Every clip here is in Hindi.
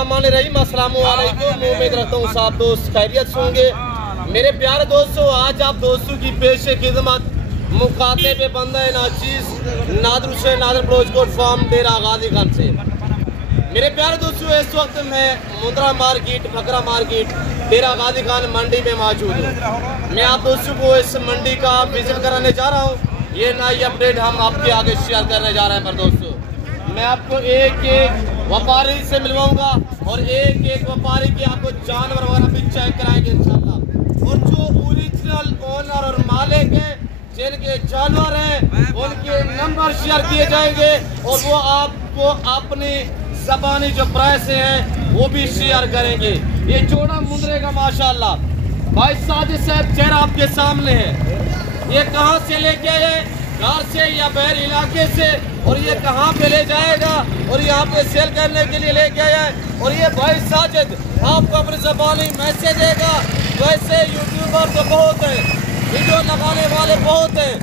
बिस्मिल्लाहिर्रहमानिर्रहीम। अस्सलाम वालेकुम। उम्मीद रखता हूँ सब दोस्त खैरियत से होंगे। मेरे प्यारे दोस्तों, आज आप दोस्तों की पेश खिदमत मुकाते पे बंदा नाचीज नादर हुसैन नादर प्रोजकोट फार्म डेरा गाजी खान से। मेरे प्यारे दोस्तों, इस वक्त मैं मुंद्रा मार्केट बकरा मार्केट डेरा गाजी खान मंडी में मौजूद हूँ। मैं आप दोस्तों को इस मंडी का विजिट कराने जा रहा हूँ। ये नई अपडेट हम आपके आगे शेयर करने जा रहे हैं। पर दोस्तों, मैं आपको एक एक व्यापारी से मिलवाऊंगा और एक एक व्यापारी की आपको जानवर वगैरह भी चेक कराएंगे इंशाल्लाह। और जो ओरिजिनल ओनर और मालिक हैं, जिनके जानवर हैं, उनके नंबर शेयर किए जाएंगे और वो आपको अपनी ज़बानी जो प्राइस हैं वो भी शेयर करेंगे। ये जोड़ा मुंद्रे का माशाल्लाह भाई साजिद साहब चेहरा आपके सामने है। ये कहाँ से लेके आए, घर से या बहर इलाके से, और ये कहाँ पे ले जाएगा और यहाँ पे सेल करने के लिए लेके आया है। और ये भाई साजिद आपको अपनी ज़बानी मैसेज देगा। वैसे यूट्यूबर तो बहुत हैं, वीडियो लगाने वाले बहुत हैं,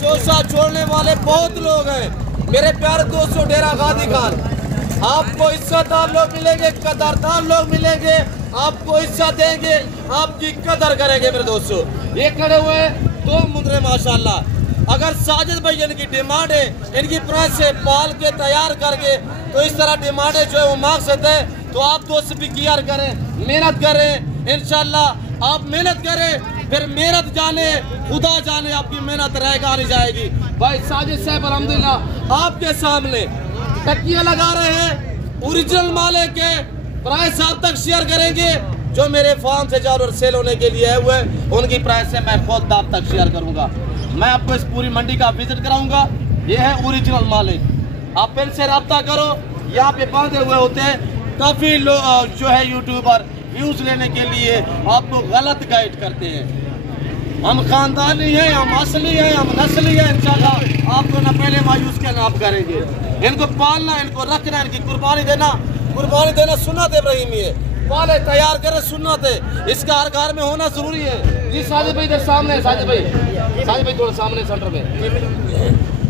शोशा छोड़ने वाले बहुत लोग हैं। मेरे प्यारे दोस्तों, डेरा गाजी खान आपको इज्जतदार लोग मिलेंगे, कदरदार लोग मिलेंगे, आपको इज्जत देंगे, आपकी कदर करेंगे। मेरे दोस्तों, ये खड़े हुए दो मुंद्रे माशाल्लाह। अगर साजिद भाई इनकी डिमांड है, इनकी प्राइस से पाल के तैयार करके, तो इस तरह डिमांड जो है वो मांग सकते हैं। तो आप दोस्त भी केयर करें, मेहनत करें। इंशाल्लाह आप मेहनत करें, फिर मेहनत जाने खुदा जाने आपकी मेहनत रहेगा नहीं जाएगी। भाई साजिद साहब अल्हम्दुलिल्लाह आपके सामने टक्कियाँ लगा रहे हैं, ओरिजिनल माले के प्राइस आप तक शेयर करेंगे। जो मेरे फार्म से जानवर सेल होने के लिए आए हुए उनकी प्राइस से मैं खुद आप तक शेयर करूंगा। मैं आपको इस पूरी मंडी का विजिट कराऊंगा। ये है ओरिजिनल मालिक, आप इनसे रब्ता करो। यहाँ पे बांधे हुए होते हैं काफ़ी लोग जो है यूट्यूबर व्यूज लेने के लिए आपको गलत गाइड करते हैं। हम खानदानी हैं, हम असली हैं, हम नस्ली हैं। इंशाल्लाह आपको न पहले मायूस के नाप करेंगे। इनको पालना, इनको रखना, इनकी कुर्बानी देना सुन्नत इब्राहिमी है। पाले तैयार करे सुन्नत है, इसका हर घर में होना जरूरी है। जी साजिद भाई इधर सामने, साजिद भाई थोड़ा सामने सेंटर में।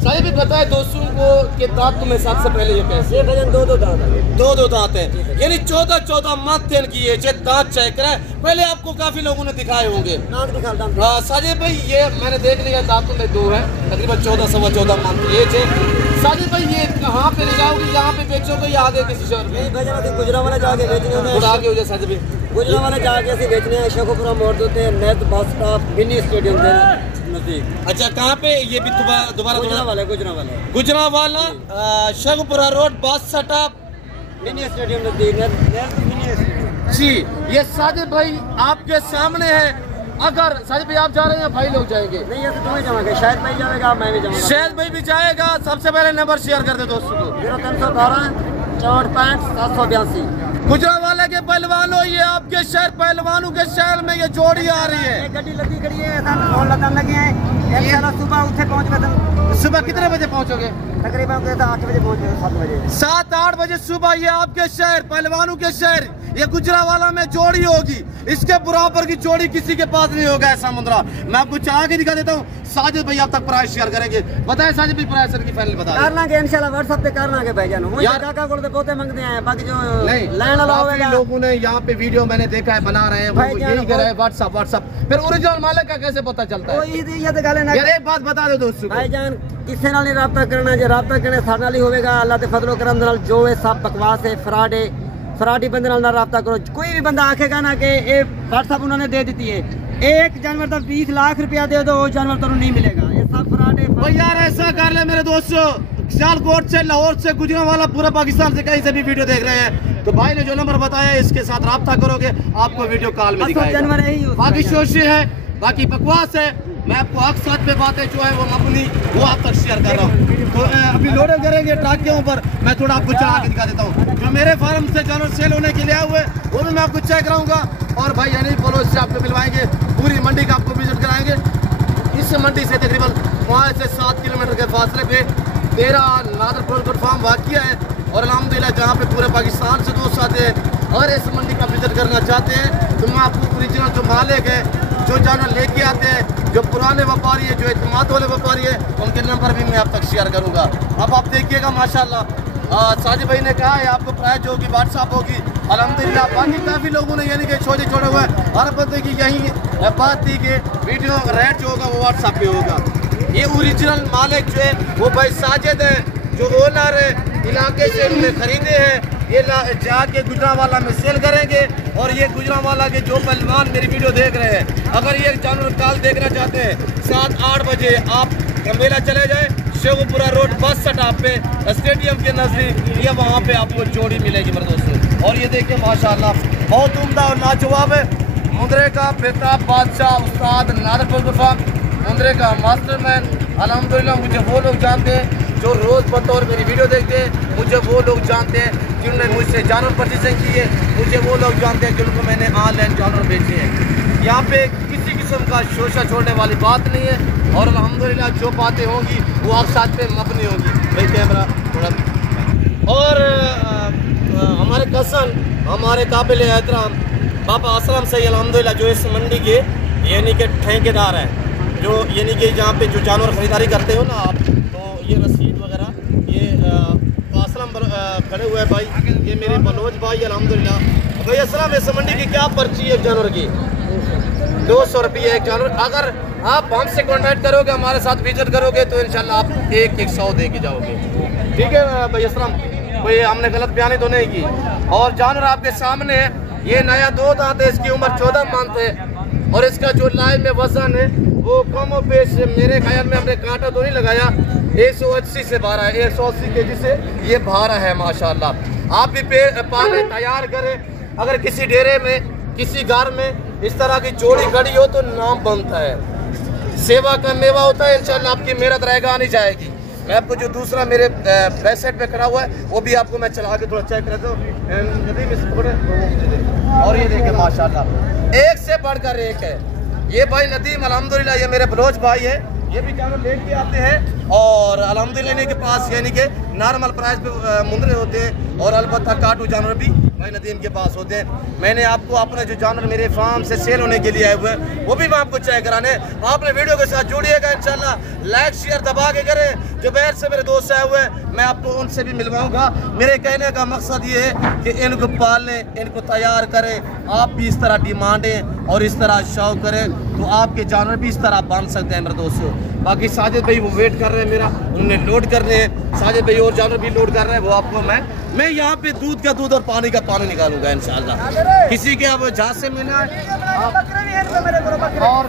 साजिद भाई बताए दोस्तों को कि दांत में सबसे पहले ये कैसे दो दांत है, यानी 14 मंथ इनकी एज है। दांत चेक करें, पहले आपको काफी लोगों ने दिखाए होंगे। साजिद भाई ये मैंने देख लिया, दांतों में दो है, तकरीबन 14 मंथ एज है। साजिद भाई ये कहाँ पे ले जाओगे, यहाँ पे बेचोगे या आगे किसी शहर में? गुजरावाला जाके बेचने आगे हो जाए साजिद भाई, गुजरावाला जाके ऐसे बेचने हैं। शेखोपुरा मोड़ होते हैं, net bus stop mini stadium के नजदीक। अच्छा कहाँ पे ये भी दोबारा Gujranwala Shekhopura road bus stop mini stadium नजदीक जी। ये साजिद भाई आपके सामने है। अगर साजिद भाई आप जा रहे हैं, भाई लोग जाएंगे? नहीं, ये तो तुम्हें जाएंगे, शायद भाई जाएगा, मैं भी जाऊंगा। शायद भाई भी जाएगा। सबसे पहले नंबर शेयर कर दे दोस्तों को। 0312 64 782। गुजरावाला के पहलवानों, ये आपके शहर पहलवानों के शहर में ये जोड़ी आ रही है। गड्डी लगी खड़ी है, फोन लगाने लगे हैं। इंशाल्लाह सुबह उठे पहुँच गए। सुबह कितने बजे पहुँचोगे? तकरीबन 8 बजे पहुँच गए, 7 बजे 7-8 बजे सुबह। ये आपके शहर पहलवानों के शहर, ये गुजरावाला में जोड़ी होगी। इसके बराबर की जोड़ी किसी के पास नहीं होगा ऐसा मुंद्रा। मैं आपको चला के दिखा देता हूँ। साजिद भाई आप तक प्राइस शेयर करेंगे। बताए साजिद भाई प्राइस की फाइनल बता कर लांगे इंशाल्लाह, व्हाट्सएप पे कर लांगे भाईजान। यार काका को तो बहुते मंगते हैं, बाकी जो नहीं लाइन वाला होगा। लोगों ने यहाँ पे वीडियो मैंने देखा है बना रहे हैं, वो यही कर रहे हैं व्हाट्सएप। फिर ओरिजिनल मालिक का कैसे पता चलता है? यार एक बात बता दो दोस्तों भाईजान, किसी नाल नहीं रब्ता करना, जो रब्ता करने सारे नाल ही होगा। अल्लाह के फजलो करम नाल जो है सब बकवास है, फ्रॉड है। फ्रॉडी बंदे नाल रब्ता करो। कोई भी बंदा आखेगा ना कि ये व्हाट्सएप उन्होंने दे दी है, एक जानवर का 20 लाख रुपया दे दो, वो जानवर तो नहीं मिलेगा। ये सब फ्रॉड है। भाई यार ऐसा कर ले मेरे दोस्तों, सियालकोट से, लाहौर से, गुजरावाला, पूरा पाकिस्तान से कहीं से भी वीडियो देख रहे हैं, तो भाई ने जो नंबर बताया इसके साथ रब्ता करोगे, आपको वीडियो कॉल में दिखाएगा। बाकी शोशे है, बाकी बकवास है। मैं आपको हक साथ पे बातें जो है वो अपनी वो आप तक शेयर कर रहा हूँ। तो अभी लोडिंग करेंगे ट्रक के ऊपर, मैं थोड़ा आपको चला के दिखा देता हूँ। जो मेरे फार्म से जानवर सेल होने के लिए आए हुए वो भी मैं आपको चेक कराऊंगा। और भाई यानी बोलो इससे आपको मिलवाएंगे, पूरी मंडी का आपको विजिट कराएंगे। इस मंडी से तकरीबन 5 से 7 किलोमीटर के फासले पे डेरा नादर प्रोजकोट फार्म वाक़िया है। और अल्हम्दुलिल्लाह जहाँ पे पूरे पाकिस्तान से दोस्त आते हैं और इस मंडी का विजिट करना चाहते हैं, तो मैं आपको ओरिजिनल जो मालिक है, जो जानवर लेके आते हैं, जो पुराने व्यापारी है, जो एतमाद वाले व्यापारी है, उनके नंबर भी मैं आप तक शेयर करूंगा। अब आप देखिएगा माशाल्लाह, साजिद भाई ने कहा है आपको प्राइस जो होगी व्हाट्सएप होगी, अल्हम्दुलिल्लाह। बाकी काफ़ी लोगों ने यानी कि छोटे छोड़े हुए हर बंदे की यही बात थी कि वीडियो रेट जो होगा वो व्हाट्सएप पे होगा। ये ओरिजिनल मालिक जो है वो भाई साजिद है, जो ओनर इलाके से उन्होंने ख़रीदे हैं। ये जाके गुजरांवाला में सेल करेंगे। और ये गुजरांवाला के जो पहलवान मेरी वीडियो देख रहे हैं, अगर ये जानवर काल देखना चाहते हैं 7-8 बजे आप मेला चले जाए, शेखुपुरा रोड बस स्टॉप पे स्टेडियम के नज़दीक, ये वहाँ पे आपको जोड़ी मिलेगी मेरे दोस्तों। और ये देखिए माशाल्लाह बहुत उम्दा और लाजवाब है। मुंद्रे का बेताब बादशाह उस्ताद नादर मुस्तफा, मुंद्रे का मास्टरमैन। अल्हम्दुलिल्लाह मुझे वो लोग जानते हैं जो रोज़ बतौर मेरी वीडियो देखते हैं, मुझे वो लोग जानते हैं जिन्होंने मुझसे जानवर परचेजिंग की है, मुझे वो लोग जानते हैं जिनको मैंने ऑनलाइन जानवर बेचे हैं। यहाँ पे किसी किस्म का शोशा छोड़ने वाली बात नहीं है। और अल्हम्दुलिल्लाह जो बातें होंगी वो आप साथ पे मबनी होंगी। भाई कैमरा थोड़ा। और हमारे कसन हमारे काबिल एहतराम बाबा असलम सही अल्हम्दुलिल्लाह, जो इस मंडी के यानी कि ठेकेदार हैं, जो यानी कि जहाँ पे जो जानवर ख़रीदारी करते हो ना आप, तो ये रसीद वगैरह ये असलम खड़े हुए हैं भाई, ये मेरे बलोच भाई अल्हम्दुलिल्लाह। भाई असलम इस मंडी की क्या पर्ची है जानवर की? 200 रुपये एक जानवर। अगर आप हमसे कॉन्टैक्ट करोगे, हमारे साथ विजिट करोगे तो इंशाल्लाह आप 100 दे के जाओगे। ठीक है भाई असलम, कोई हमने गलत बयानी तो नहीं की। और जानवर आपके सामने है, ये नया 2 दांत है, इसकी उम्र 14 मंथ है। और इसका जो लाइन में वजन है वो कम और बेश मेरे ख्याल में हमने कांटा तो नहीं लगाया, 180 से 12 है, 180 केजी से ये भारा है माशाल्लाह। आप भी पाले तैयार करें। अगर किसी डेरे में किसी घर में इस तरह की जोड़ी खड़ी हो तो नाम बनता है, सेवा का मेवा होता है। इंशाल्लाह आपकी मेहनत रहेगा आनी जाएगी। मैं आपको जो दूसरा मेरे बैक साइड पे खड़ा हुआ है वो भी आपको मैं चला के थोड़ा चेक कर दूँ। और ये देखिए माशाल्लाह एक से बढ़कर एक है। ये भाई नदीम अल्हम्दुलिल्लाह, ये मेरे बलोच भाई है, ये भी जानवर लेके आते हैं। और अल्हम्दुलिल्लाह इनके पास यानी कि नॉर्मल प्राइस पे मुंद्रे होते हैं और अलबत्ता काटू जानवर भी भाई नदीम के पास होते हैं। मैंने आपको अपने जो जानवर मेरे फार्म से सेल होने के लिए आए हुए हैं वो भी मैं आपको चेक कराने। आपने वीडियो के साथ जुड़िएगा इंशाल्लाह, लाइक शेयर दबा के करें। जो बाहर से मेरे दोस्त आए हुए हैं मैं आपको उनसे भी मिलवाऊंगा। मेरे कहने का मकसद ये है कि इनको पालें, इनको तैयार करें। आप भी इस तरह डिमांडें और इस तरह शौक करें तो आपके जानवर भी इस तरह बन सकते हैं मेरे दोस्तों। बाकी साजिद भाई वो वेट कर रहे हैं मेरा, उन्हें लोड करने हैं। साजिद भाई और जानवर भी लोड कर रहे हैं, वो आपको मैं यहाँ पे दूध का दूध और पानी का पानी निकालूंगा इंशाल्लाह। किसी के अब जहाँ से मिला और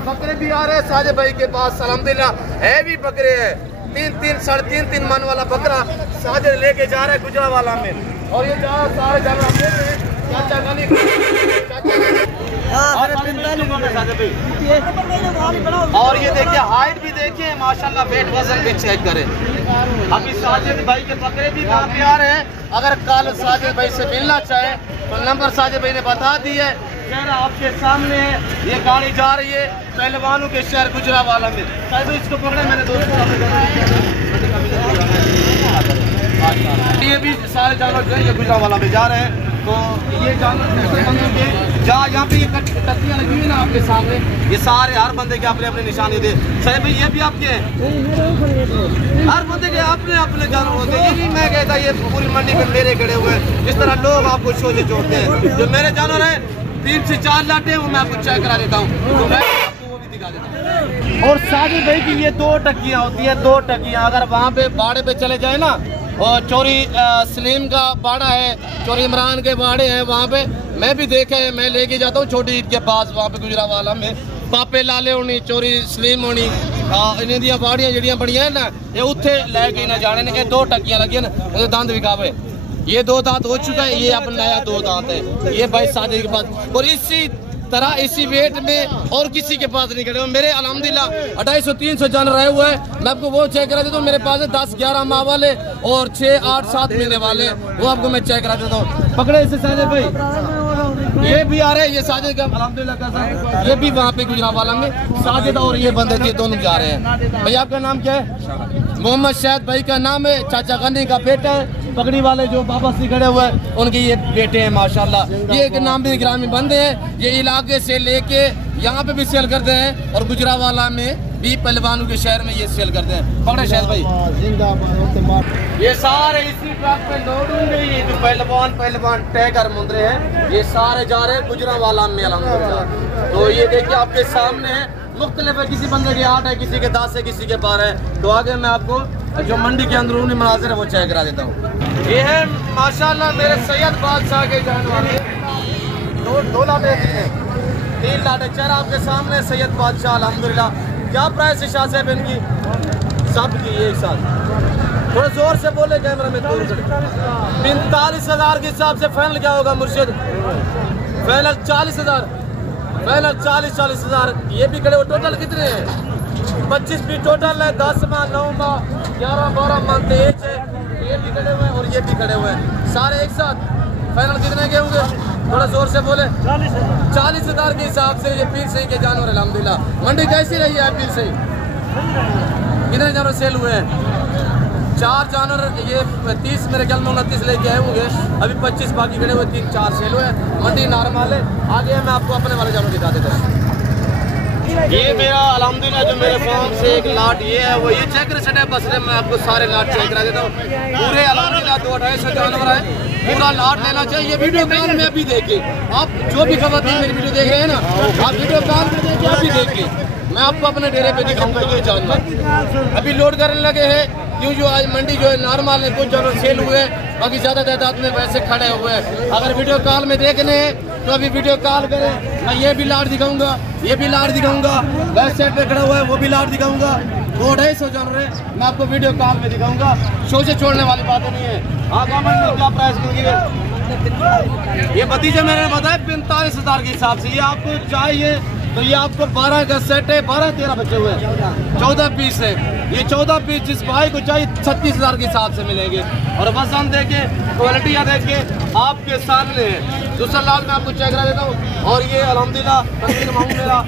बकरे भी आ रहे हैं साजिद भाई के पास अल्हम्दुलिल्लाह, है भी बकरे हैं। 3-3 साढ़े 3 मन वाला बकरा साजिद लेके जा रहा है गुजरांवाला में। और ये सारे जानवर चाचा गानी और ये देखिए हाइट भी देखिए माशाल्लाह, वेट वजन भी चेक करें। अभी साजिद भाई के बकरे भी वहाँ पे आ रहे हैं। अगर कल साजिद भाई से मिलना चाहे तो नंबर साजिद भाई ने बता दी है, चेहरा आपके सामने है। ये गाड़ी जा रही है पहलवानों के शहर गुजरांवाला में। साहिब इसको पकड़े मैंने दोस्तों, ये भी सारे जानवर जो है ये गुजरांवाला में जा रहे हैं। तो ये जानवर ऐसे बंदों के जहाँ यहाँ पे ये टट्टियाँ लगी हुई ना आपके सामने, ये सारे हर बंदे के अपने अपने निशानी दे। साहिब भाई ये भी आपके हैं, हर बंदे के अपने अपने जानवर होते हैं। ये नहीं मैं कहता ये पूरी मंडी में मेरे खड़े हुए हैं। इस तरह लोग आपको शोधे जोड़ते हैं। जो मेरे जानवर हैं 3 से 4 लाटे हैं, वो मैं आपको चेक करा देता हूँ, तो मैं आपको वो भी दिखा देता हूँ। और साजिद भाई की ये 2 टक्कियाँ होती है, 2 टक्कियाँ। अगर वहाँ पे बाड़े पे चले जाए ना, और चोरी सलीम का बाड़ा है, चोरी इमरान के बाड़े हैं, वहाँ पे मैं भी देखे हैं। मैं लेके जाता हूँ छोटी ईद के पास, वहाँ पे गुजरांवाला में पापे लाले होनी, चोरी सलीम होनी, इन्हें दियाँ बाड़ियाँ जड़ियाँ बढ़िया है ना, ये उत्थे लैके ना जाने ने। 2 टक्कियाँ लगी ना, उन्हें दांत विखावे। ये 2 दांत हो चुका है, ये अब नया 2 दांत है। ये भाई साजिद के पास और इसी तरह इसी वेट में और किसी के पास नहीं खड़े। मेरे अल्हम्दुलिल्लाह 250-300 जानवर रहे हुए हैं। मैं आपको वो चेक करा देता हूँ। मेरे पास है 10-11 माह वाले और 6-8-7 महीने वाले, वो आपको मैं चेक करा देता हूँ। पकड़े इसे साजिद भाई, ये भी आ रहे हैं। ये साजिद का अल्हम्दुलिल्लाह का ये भी वहाँ पे गुजरांवाला में साजिद और ये बंदे थे, दोनों जा रहे हैं। भाई आपका नाम क्या है? मोहम्मद शाहिद भाई का नाम है, चाचा गन्नी का बेटा है। पगड़ी वाले जो बाबा से खड़े हुए हैं उनके ये बेटे हैं माशाल्लाह। ये एक नाम भी ग्रामीण बंदे हैं, ये इलाके से लेके यहाँ पे भी सेल करते हैं और गुजरांवाला में 20 पहलवानों के शहर में ये सेल करते हैं। पकड़े शायद भाई, ये सारे इसी ट्रक पे लोड होंगे। ये जो पहलवान टैगर मुंदरे हैं, ये सारे जा रहे हैं गुजरांवाला में अल्हम्दुलिल्लाह। तो ये देखिए आपके सामने है, मुख्तलिफ है, किसी बंदे के 8 है, किसी के 10 है, किसी के 12 है। तो आगे मैं आपको जो मंडी के अंदरूनी मनाजिर है वो चेक करा देता हूँ। ये है माशाल्लाह मेरे सैयद बादशाह के जानवर, दो लाटे हैं, 3 लाटे। चेहरा आपके सामने सैयद बादशाह अल्हम्दुलिल्लाह। क्या प्राइस है शाह साहब इनकी? सब की एक साथ, थोड़ा जोर से बोले कैमरा में। 45,000 के हिसाब से फाइनल क्या होगा मुर्शिद? Final 40,000, final 40,000। ये भी खड़े हुए टोटल कितने हैं? 25 भी टोटल है। 10 माह 9 माह 11 12 मंथ एज है। ये भी खड़े हुए हैं और ये भी खड़े हुए हैं, सारे एक साथ। फाइनल कितने के होंगे? थोड़ा जोर से बोले। 40,000 के हिसाब से ये पीर सही के जानवर अल्हम्दुलिल्लाह। मंडी कैसी रही है पीर सही? कितने जानवर सेल हुए हैं? 4 जानवर, ये 30 मेरे ख्याल में 29 लेके आए होंगे, अभी 25 बाकी खड़े हुए, 3-4 सेल हुए। मंडी नॉर्मल है। आगे मैं आपको अपने वाले जानवर दिखा देता हूँ। ये मेरा अल्हम्दुलिल्लाह जो मेरे फार्म से एक लाट ये है, वो ये चेक कर है बस। मैं आपको सारे लाट चेक करा देता हूँ। पूरे अल्हम्दुलिल्लाह 200-250 जानवर है। पूरा लाट लेना चाहिए। ये वीडियो कॉल में अभी देखिए, आप जो भी खबरदार मेरी वीडियो देख रहे हैं ना, आप वीडियो कॉल में देखिए, अभी देखिए। मैं आपको अपने डेरे पे दिखाऊंगा ये जानवर अभी लोड करने लगे हैं। क्यों जो आज मंडी जो है नॉर्मल है, कुछ जानवर सेल हुए, बाकी ज़्यादा तादाद में वैसे खड़े हुए हैं। अगर वीडियो कॉल में देखने हैं तो अभी वीडियो कॉल करें। मैं ये भी लाट दिखाऊंगा, ये भी लाट दिखाऊंगा, बैक साइड पे खड़ा हुआ है वो भी लाट दिखाऊंगा। 200-250 जानवर है, मैं आपको वीडियो कॉल में दिखाऊंगा। शो से छोड़ने वाली बातें नहीं है। हाँ गवर्नमेंट क्या प्राइस मिलेगी? ये भतीजे मैंने बताया 45,000 के हिसाब से। ये आपको चाहिए तो ये आपको 12 का सेट है, 12-13 बचे हुए हैं, 14 पीस है। ये 14 पीस जिस भाई को चाहिए 36,000 के हिसाब से मिलेंगे। और वजन देके, क्वालिटी देके आपके सामने है। दूसरा लाट में आपको चेक करा देता हूँ। और ये अल्हम्दुलिल्लाह मेरा।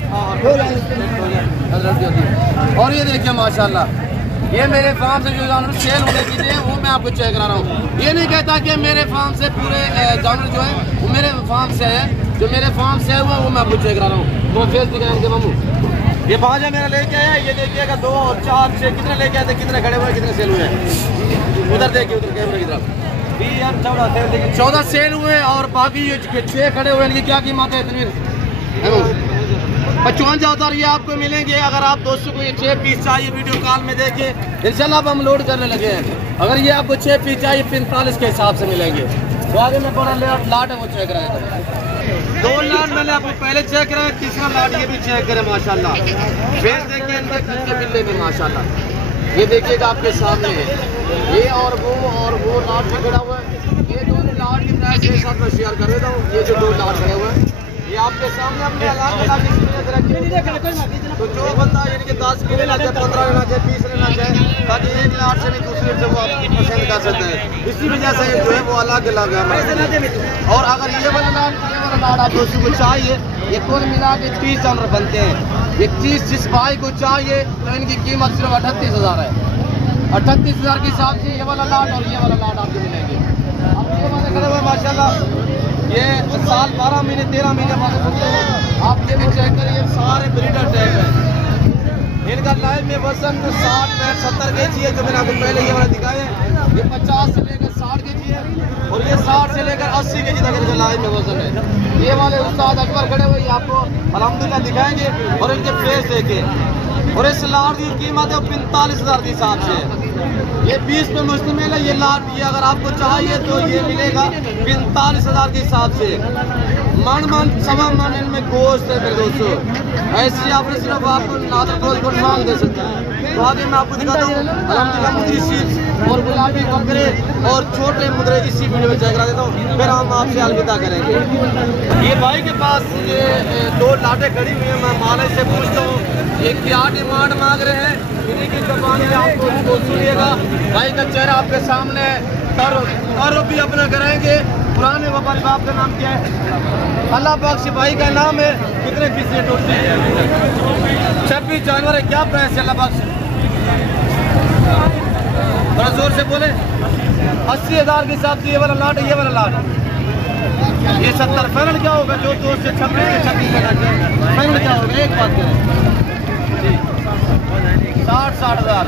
और ये देखिए माशाल्लाह, ये मेरे फार्म से जो जानवर सेल होने की चीज़ें वो मैं आपको चेक करा रहा हूँ। ये नहीं कहता कि मेरे फार्म से पूरे जानवर जो है वो मेरे फार्म से है, जो मेरे फार्म से है वो मैं आपको चेक करा रहा हूँ। तो फेस दिखाएंगे मामू। ये 5 है मेरा लेके आया। ये देखिएगा 2 और 4 6 कितने लेके आए थे, कितने खड़े हुए, कितने सेल हुए हैं? उधर देखिए, उधर कैमरे की तरफ। 14 सेल हुए और बाकी ये 6 खड़े हुए। इनकी क्या कीमत है? 55,000 ये आपको मिलेंगे। अगर आप दोस्तों को ये 6 पीस चाहिए वीडियो कॉल में देखिए, इंशाल्लाह अब हम लोड करने लगे हैं। अगर ये आपको 6 पीस चाहिए 45 के हिसाब से मिलेंगे। तो आगे में बड़ा लाट है वो चेक करा देता हूँ। 2 लाट मैंने आपको पहले चेक करा, तीसरा लाट ये भी चेक करें माशाल्लाह। फेस देखिए इनके कितने मिलने में माशाल्लाह। ये देखिएगा आपके सामने है, ये और वो लाट भी खड़ा हुआ है। ये 2 लाट की प्राइस एक साथ मैं शेयर कर देता हूँ। ये जो 2 लाट खड़े हुए हैं ये आपके सामने अपने तो जो बंदा यानी कि 10 की लेना चाहे, 15 लेना चाहे, 20 लेना चाहे, ताकि एक लाट से नहीं दूसरे से वो आपकी पसंद कर सकते हैं। इसी वजह से जो है वो अलग अलग है। और अगर ये वाला लाट आप दोस्तों को चाहिए, ये कुल मिला के 30 जानवर बनते हैं। ये 30 जिस भाई को चाहिए तो इनकी कीमत सिर्फ 38,000 है। 38,000 के हिसाब से ये वाला लाट और ये वाला लाट आपको मिलेंगे। अब ये वाले खड़े हुए माशाल्लाह, ये साल 12 महीने 13 महीने बाद बनते हैं। आप ये भी चेक करिए, सारे ब्रीडर टैग है। इनका लाइव में वजन 60-70 केजी है, जो मैंने आपको पहले ये वाला दिखाया है। ये 50 से लेकर 60 केजी है और ये 60 से लेकर 80 केजी तक इनका लाइव में वजन है। ये वाले उस्ताद अकबर खड़े हुए आपको अल्हम्दुलिल्लाह दिखाएंगे और इनके फेस देखें। और इस लाट की कीमत है 45,000 के हिसाब से। ये 20 पे मुश्तमिल है ये लाट। ये अगर आपको चाहिए तो ये मिलेगा 45,000 के हिसाब से। मन सवा मन इनमें गोश्त है मेरे दोस्तों। ऐसी आपने सिर्फ आपको नादर को मांग दे सकते हैं। तो आगे मैं आपको दिखाता हूँ अल्हम्दुलिल्लाह मुद्री शीप और गुलाबी बकरे और छोटे मुद्रे इसी वीडियो में चेक करा देता हूँ, फिर हम आपसे अलविदा करेंगे। ये भाई के पास ये 2 लाटें खड़ी हुई हैं। मैं मालिक से पूछता हूँ ये क्या डिमांड मांग रहे हैं, इन्हीं की ज़बान में आपको सुनिएगा। भाई का चेहरा आपके सामने है। तारुफ भी अपना कराएंगे। पुराने व्यापारी बाप का नाम क्या है? अल्लाह बख्श भाई का नाम है। कितने पीस है टोटल? 26 जानवर है। क्या प्राइस है अल्लाह बख्श? बड़ा जोर से बोले। 80,000 के हिसाब से ये वाला लाट है, ये वाला लाट ये 70। फाइनल क्या होगा? जो 2 से 26 लेना चाहिए, फाइनल क्या होगा? एक बात करें जी। 60 हज़ार।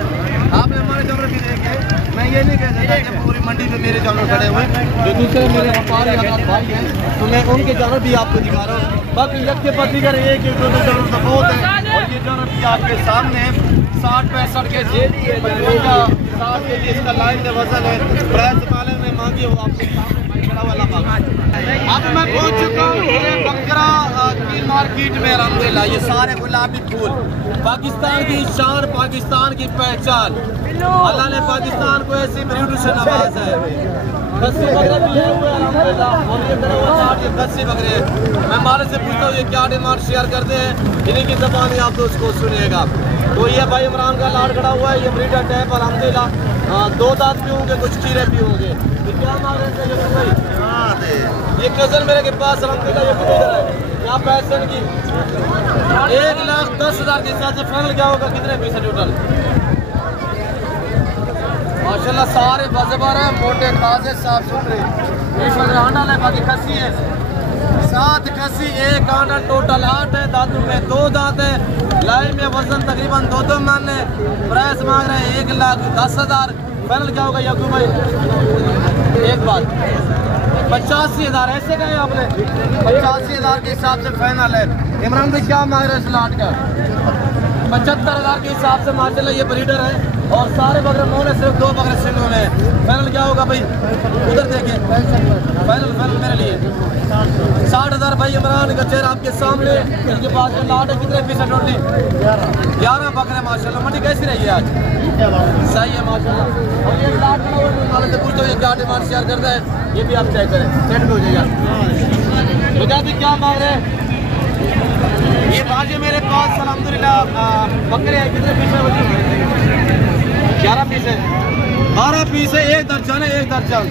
आपने हमारे जानवर भी देखे, मैं ये नहीं कह सकता कि पूरी मंडी में मेरे जानवर खड़े हुए, जो दूसरे मेरे व्यापारी भाई हैं तो मैं उनके जानवर भी आपको दिखा रहा हूँ। बाकी लक्ष्य पति कर एक एक दो जानवर तो बहुत है, और ये जानवर भी आपके सामने 60-65 के जी है, 60 के जी इसका लाइन में वजन है। प्राइस वाले ने मांगी वो आपके सामने खड़ा वाला बाबा। अब मैं पहुंच चुका हूँ बकरा की मार्केट में। अलहमदुलिल्लाह ये सारे गुलाबी फूल, पाकिस्तान की शान, पाकिस्तान की पहचान। अल्लाह ने पाकिस्तान को ऐसी ब्रीड से नवाजा है। खस्सी बकरे भी है हुए अलहमदुलिल्लाह, और ये खड़े हुए 60 ये खस्सी बकरे। मैं मालिक से पूछता हूँ ये क्या डिमांड शेयर करते हैं, इन्हीं की ज़बान आप तो उसको सुनिएगा। तो ये भाई इमरान का लाड खड़ा हुआ है, ये ब्रीडर टैप अलहमदुलिल्लाह। 2 दांत भी होंगे, कुछ खीरे भी होंगे। ये क्या मांग रहे थे भाई? ये कजन मेरे के पास अलहमदुलिल्लाह ये कितने है क्या पैसे की 1,10,000 के हिसाब से फाइनल क्या होगा? कितने पीस है टोटल? माशाल्लाह सारे बाज़ेबार हैं, मोटे ताजे साफ सुथरे। आंडा है, बाकी खस्सी है 7 खस्सी, 1 आंडा, टोटल 8 है। दांतों में 2 दांत है। लाइन में वजन तकरीबन 2 मन है। प्राइस मांग रहे हैं 1,10,000। फाइनल क्या होगा याकूब भाई? एक बात 85,000 ऐसे गए आपने? 85,000 के हिसाब से फाइनल है। इमरान भाई क्या मांग रहे हैं इस लाट का? 75,000 के हिसाब से माशाल्लाह ये ब्रीडर है, और सारे बकरे मोह है, सिर्फ 2 बकरे सिंगों में। फाइनल क्या होगा भाई? उधर देखिए, फाइनल मेरे लिए 60,000 भाई इमरान का चेहरा आपके सामने। इनके पास में लाट है, कितने पीस है टोटली? 11 बकरे माशाल्लाह। मंडी कैसी रही है आज? सही है माशाल्लाह। और ये लाट से पूछते हो ये क्या डिमांड शेयर करता है, ये भी आप चेक करें, सेट हो जाएगा। मुझे भी क्या मांग रहे हैं ये बाजे मेरे पास अलहमदुलिल्लाह बकरे हैं। कितने पीस है? 11 पीस है। 12 पीस है, 1 दर्जन है, 1 दर्जन।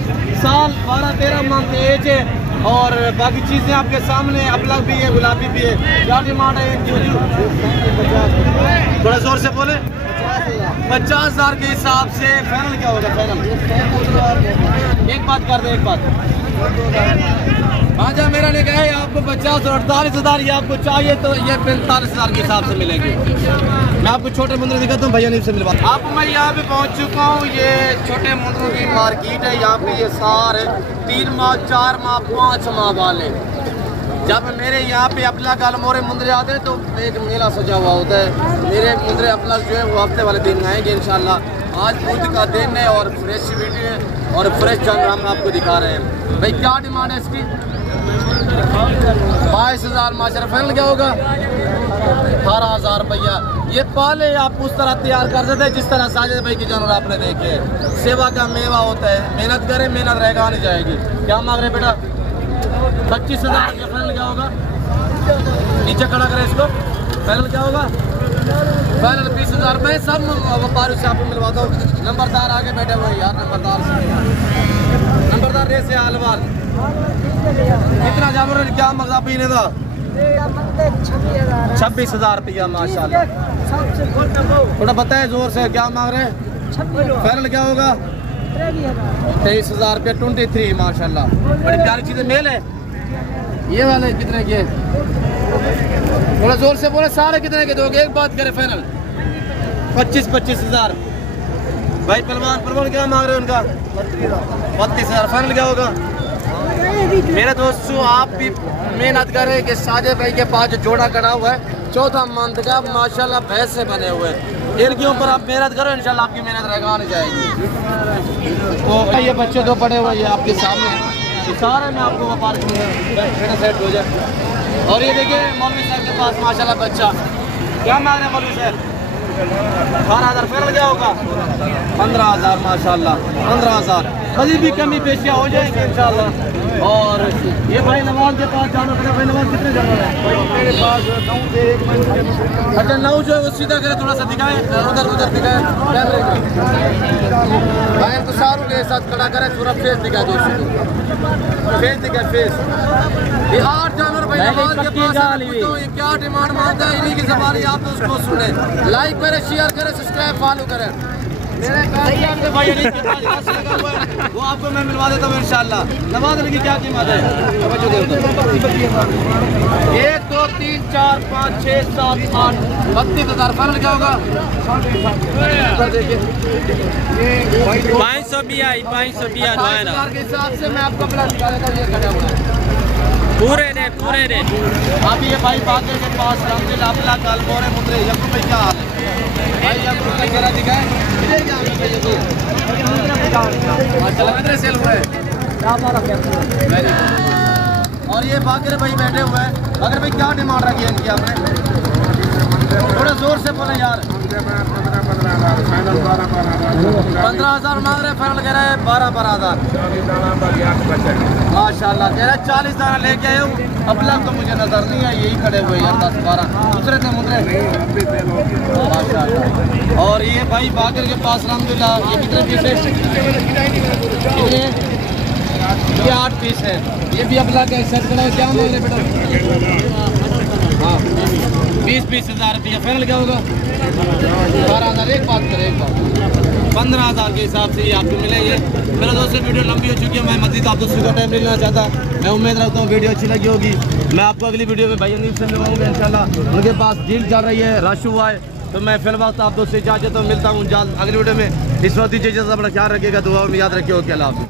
साल 12-13 मंथ एज है, और बाकी चीज़ें आपके सामने। अपलग भी है, गुलाबी भी है। क्या डिमांड है इनकी? थोड़ा जोर से बोले। 50,000 के हिसाब से फाइनल क्या होगा? फाइनल एक बात कर दे, एक बात भाजा मेरा ने कहा है आपको 50 और 48,000 ये आपको चाहिए तो ये 45,000 के हिसाब से मिलेंगे। मैं आपको छोटे मुंदर दिखाता हूँ, भैया नहीं से मिलवा। आप मैं यहाँ पे पहुँच चुका हूँ। ये छोटे मुंदरों की मार्केट है। यहाँ पे ये सारे 3 माह 4 माह 5 माह वाले, जब मेरे यहाँ पे अपना गालमोरे मुंदरे आते हैं तो एक मेला सजा हुआ होता है। मेरे मुंदरे अपना जो है वो हफ्ते वाले दिन आएंगे इंशाल्लाह। आज बुध का दिन है और फ्रेश वीडियो है और फ्रेश जानवर हम आपको दिखा रहे हैं। भाई क्या डिमांड है इसकी? 22,000 माशाल्लाह। फाइनल क्या होगा? 18,000 रुपया। ये पाले आप उस तरह तैयार कर देते हैं जिस तरह साजिद भाई की जानवर आपने देखे। सेवा का मेवा होता है, मेहनत करें, मेहनत रहेगा नहीं जाएगी। क्या मांग रहे बेटा? 25,000। फाइनल क्या होगा? नीचे खड़ा करें इसको। फाइनल क्या होगा? फाइनल 20,000। मैं सब व्यापारियों से आपको मिलवाता हूँ। नंबरदार आगे बैठे हुए यार, नंबरदार रे से हालवाल। कितना जानवर क्या मजा पीने का? 26,000 रुपया माशाल्लाह। थोड़ा बताए जोर से, क्या मांग रहे हैं? फाइनल क्या होगा? 23,000 रुपया। 23 माशाल्लाह। बड़ी प्यारी चीजें मेल है। ये वाले कितने के? थोड़ा जोर से बोले, सारे कितने के दोगे? एक बात करें, फाइनल 25,000। भाई परवान क्या मांग रहे हैं उनका? 32,000। फाइनल क्या होगा? मेरे दोस्तों आप भी मेहनत करें कि साजिद भाई के पास जो जोड़ा करा हुआ है 4था मंथ का माशाल्लाह भैंस से बने हुए, इनके ऊपर आप मेहनत करो, इंशाल्लाह आपकी मेहनत रहेगा नहीं जाएगी। तो ये बच्चे 2 पड़े हुए ये आपके सामने, सारे में आपको व्यापार सेट हो जाए। और ये देखिए मौलवी साहब के पास माशाल्लाह बच्चा। क्या मांग रहे हैं मौलवी साहब? 18,000। फाइनल क्या होगा? 15,000 माशाल्लाह। 15,000। कभी भी कमी पेशियाँ हो जाएंगे इंशाल्लाह। और ये भाई नवाज के पास जाना पड़ेगा। भाई नवाज कितने जानवर है? मेरे पास 9 से 1 महीने। अच्छा 9 जो है वो सीधा करे, थोड़ा सा दिखाएं, उधर दिखाएं कैमरे में। भाई तो सारों के साथ खड़ा करें, पूरा फेस दिखा दो, फेस दिखा फेस। ये 8 जानवर भाई नवाज के पास है। तो ये क्या डिमांड मांगता है, इन्हीं की ज़बान आप तो उसको सुने। लाइक करें, शेयर करें, सब्सक्राइब फॉलो करें। मेरे काशियाब के भाई अनीस के पास रस लगा हुआ है, वो आपको मैं मिलवा देता हूँ इंशाल्लाह। नवादल की क्या कीमत है? 1 2 3 4 5 6 7 8 32,000 फाइनल क्या होगा? 520 के हिसाब से मैं आपको अपना दिखा देता हूँ। ये खड़ा हुआ है पूरे दे आप ये भाई बाकर के पास अल्हम्दुलिल्लाह अपना काल बोरे मुद्रे यकूब भाई क्या हाल है भाई? यकूब भाई जरा दिखाएं इधर क्या हाल है यकूब? माशाल्लाह कितने सेल हुए? और ये बाकर भाई बैठे हुए हैं। बाकर भाई क्या डिमांड रखी है इनकी आपने? थोड़ा जोर से बोले यार। 15,000 मांग रहे, फाइनल कह रहे हैं 12,000। माशाल्लाह कह रहे 40 दाना लेके आए हूँ। अब लग तो मुझे नजर नहीं है, यही खड़े हुए यार 10-12 दूसरे थे मुद्रे। माशाल्लाह। और ये भाई बाकर के पास अल्हम्दुलिल्लाह ये कितने पीस है? कितने? ये 8 पीस है। ये भी अब लग सेट करा क्या मांग रहे बेटा? हाँ 20,000 रुपया फाइनल क्या होगा? 12,000। एक बात करें, एक बात 15,000 के हिसाब से ये आपको मिलेंगे। मेरा दोस्तों वीडियो लंबी हो चुकी है, मैं मजीद आप दोस्तों का टाइम नहीं लेना चाहता। मैं उम्मीद रखता हूँ वीडियो अच्छी लगी होगी। मैं आपको अगली वीडियो में भाई अनीस से मिलवाऊंगा इंशाल्लाह। उनके पास डील चल रही है, रश हुआ है, तो मैं फिर वक्त आप दोस्तों से इजाजत मिलता हूँ जल्द अगली वीडियो में। इस वक्त दीजिए, अपना ख्याल रखिएगा, दुआ में याद रखिए। ओके, अल्लाह हाफ़िज़।